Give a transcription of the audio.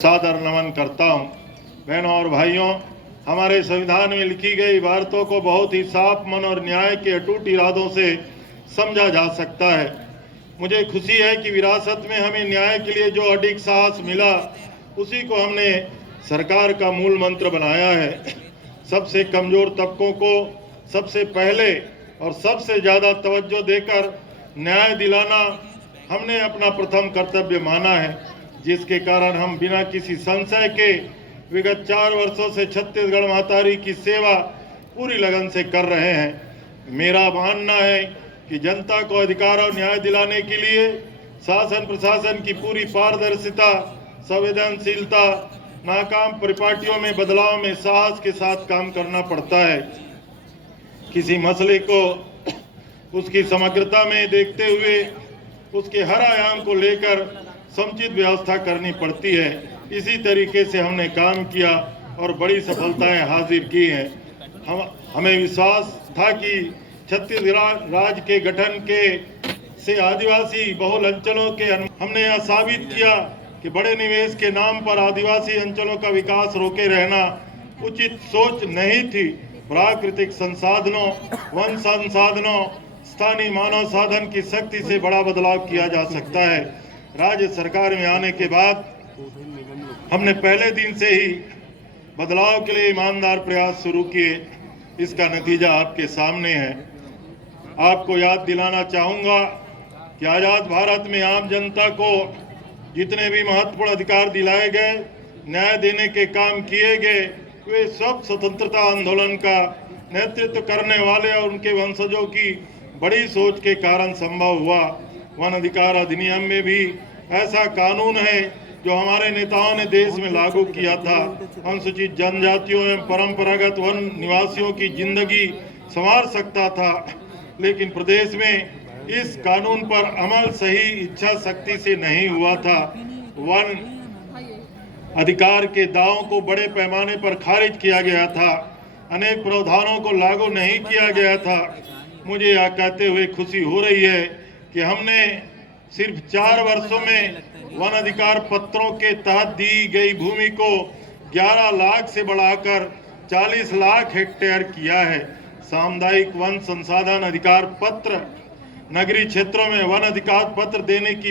सादर नमन करता हूं। बहनों और भाइयों, हमारे संविधान में लिखी गई इबारतों को बहुत ही साफ मन और न्याय के अटूट इरादों से समझा जा सकता है। मुझे खुशी है कि विरासत में हमें न्याय के लिए जो अडिग साहस मिला, उसी को हमने सरकार का मूल मंत्र बनाया है। सबसे कमजोर तबकों को सबसे पहले और सबसे ज्यादा तवज्जो देकर न्याय दिलाना हमने अपना प्रथम कर्तव्य माना है, जिसके कारण हम बिना किसी संशय के विगत 4 वर्षों से छत्तीसगढ़ महातारी की सेवा पूरी लगन से कर रहे हैं। मेरा मानना है कि जनता को अधिकार और न्याय दिलाने के लिए शासन प्रशासन की पूरी पारदर्शिता, संवेदनशीलता, नाकाम परिपाटियों में बदलाव में साहस के साथ काम करना पड़ता है। किसी मसले को उसकी समग्रता में देखते हुए उसके हर आयाम को लेकर समुचित व्यवस्था करनी पड़ती है। इसी तरीके से हमने काम किया और बड़ी सफलताएं हासिल की हैं। हमें विश्वास था कि छत्तीसगढ़ राज्य के गठन के से आदिवासी बहुल अंचलों के हमने यह साबित किया कि बड़े निवेश के नाम पर आदिवासी अंचलों का विकास रोके रहना उचित सोच नहीं थी। प्राकृतिक संसाधनों, वन संसाधनों, स्थानीय मानव साधन की शक्ति से बड़ा बदलाव किया जा सकता है। राज्य सरकार में आने के बाद हमने पहले दिन से ही बदलाव के लिए ईमानदार प्रयास शुरू किए। इसका नतीजा आपके सामने है। आपको याद दिलाना चाहूंगा कि आजाद भारत में आम जनता को जितने भी महत्वपूर्ण अधिकार दिलाए गए, न्याय देने के काम किए गए, वे सब स्वतंत्रता आंदोलन का नेतृत्व करने वाले और उनके वंशजों की बड़ी सोच के कारण संभव हुआ। वन अधिकार अधिनियम में भी ऐसा कानून है जो हमारे नेताओं ने देश में लागू किया था। अनुसूचित जनजातियों एवं परंपरागत वन निवासियों की जिंदगी संवार सकता था, लेकिन प्रदेश में इस कानून पर अमल सही इच्छा शक्ति से नहीं हुआ था। वन अधिकार के दावों को बड़े पैमाने पर खारिज किया गया था। अनेक प्रावधानों को लागू नहीं किया गया था। मुझे यह कहते हुए खुशी हो रही है कि हमने सिर्फ 4 वर्षों में वन अधिकार पत्रों के तहत दी गई भूमि को 11 लाख से बढ़ाकर 40 लाख हेक्टेयर किया है। सामुदायिक वन संसाधन अधिकार पत्र, नगरीय क्षेत्रों में वन अधिकार पत्र देने की